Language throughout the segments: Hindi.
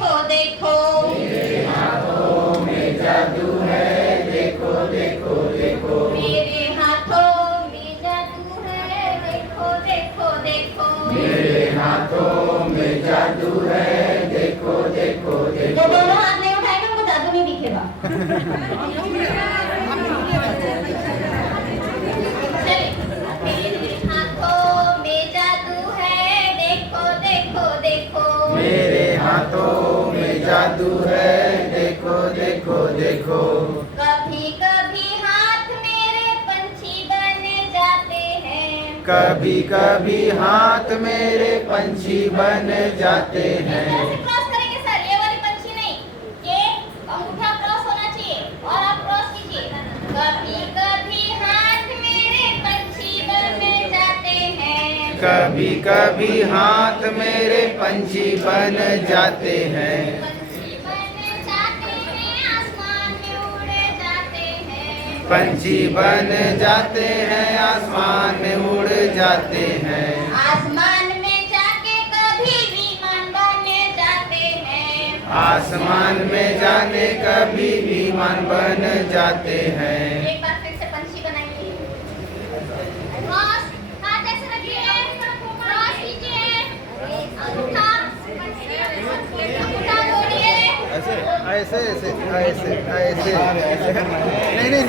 देखो देखो। मेरे हाथों में जादू है, देखो देखो देखो। मेरे हाथों में जादू है, देखो देखो देखो। मेरे हाथों में जादू है, देखो देखो जो देखो। दोनों हाथ नहीं उठाएंगे उनको जादू नहीं दिखेगा। मेरे हाथों में जादू है, देखो देखो देखो। मेरे हाथों में जादू है, देखो देखो देखो। कभी कभी हाथ मेरे पंछी बन जाते हैं। कभी कभी हाथ मेरे पंछी बन जाते हैं। क्रॉस करेंगे सर, ये वाली पंछी नहीं, ये अंगूठा क्रॉस होना चाहिए और आप क्रॉस कीजिए। कभी कभी हाथ मेरे पंछी बन जाते हैं। कभी कभी हाथ मेरे पंछी बन जाते हैं। पंछी बन जाते हैं, आसमान में उड़ जाते हैं। पंछी बन जाते हैं, आसमान में उड़ जाते हैं। आसमान में जाके कभी विमान बन जाते हैं। आसमान में जाने कभी विमान बन जाते हैं। एक बार फिर से पंछी बनाइए। क्रॉस, हाथ ऐसे रखिए, क्रॉस कीजिए, अंगूठा अंगूठा जोड़िए। ऐसे ऐसे ऐसे ऐसे ऐसे नहीं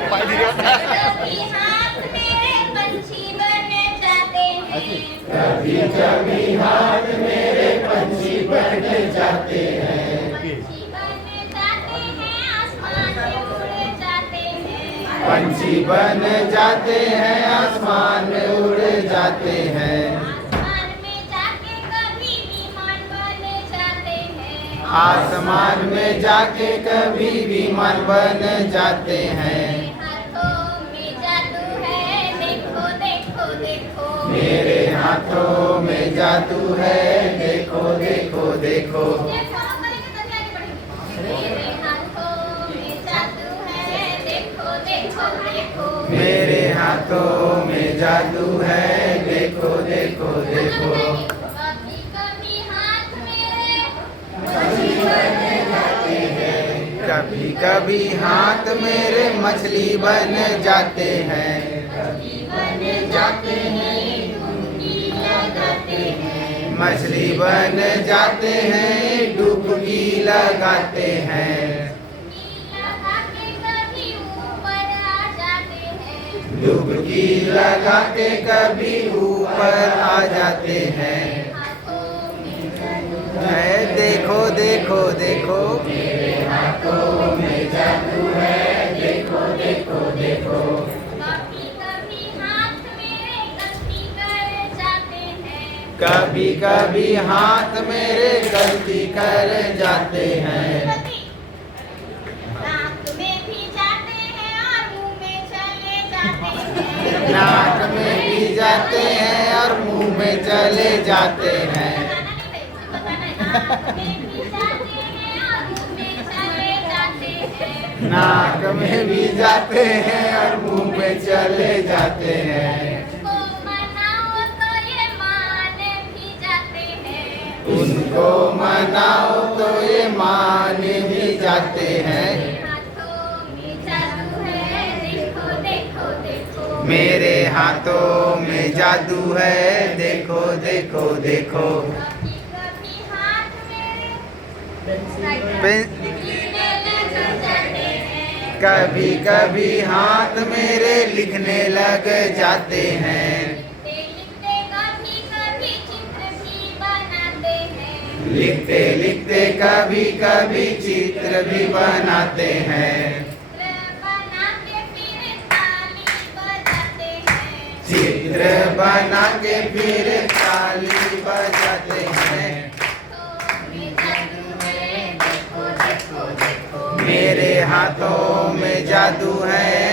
कभी हाथ मेरे पंछी बन जाते हैं। कभी कभी हाथ मेरे पंछी बन जाते हैं। पंछी बन जाते हैं, आसमान में उड़ जाते हैं। पंछी बन जाते हैं, आसमान में उड़ जाते हैं। आसमान में जाके कभी विमान बन जाते हैं। आसमान में जाके कभी विमान बन जाते हैं। मेरे हाथों में जादू है, देखो देखो देखो। मेरे हाथों में जादू है, देखो देखो देखो। मेरे हाथों में जादू है, देखो देखो देखो। मेरे हाथों में जादू है, देखो देखो देखो। कभी कभी हाथ मेरे कभी कभी हाथ मेरे मछली बन जाते हैं। कभी बन जाते हैं, डुबकी लगाते हैं। मछली बन जाते हैं, डुबकी लगाते हैं। लगा के कभी ऊपर आ जाते हैं। डुबकी लगा के कभी ऊपर आ जाते हैं। हाथों में जादू है देखो देखो देखो। मेरे हाथों में जादू है, देखो देखो देखो। कभी कभी हाथ मेरे गलती कर जाते हैं। कभी कभी हाथ मेरे गलती कर जाते हैं। नाक में भी जाते हैं और मुंह में चले जाते हैं। नाक में भी जाते हैं और मुंह में चले जाते हैं। नाक में भी जाते हैं और मुंह में चले जाते हैं। नाक में भी जाते हैं और मुंह में चले जाते हैं। उनको मनाओ तो ये मान भी जाते हैं। उनको मनाओ तो ये मान भी जाते हैं। मेरे हाथों में जादू है, देखो देखो देखो। मेरे हाथों में जादू है, देखो देखो देखो। कभी हाथ मेरे पेन- लिखने लग जाते हैं। कभी कभी हाथ मेरे लिखने लग जाते हैं। लिखते कभी कभी चित्र भी बनाते हैं। लिखते लिखते कभी कभी चित्र भी बनाते हैं। चित्र बना के फिर ताली बजाते हैं। चित्र बना के फिर ताली बजाते हैं। तो में जादू है, देखो देखो देखो। मेरे हाथों में जादू है,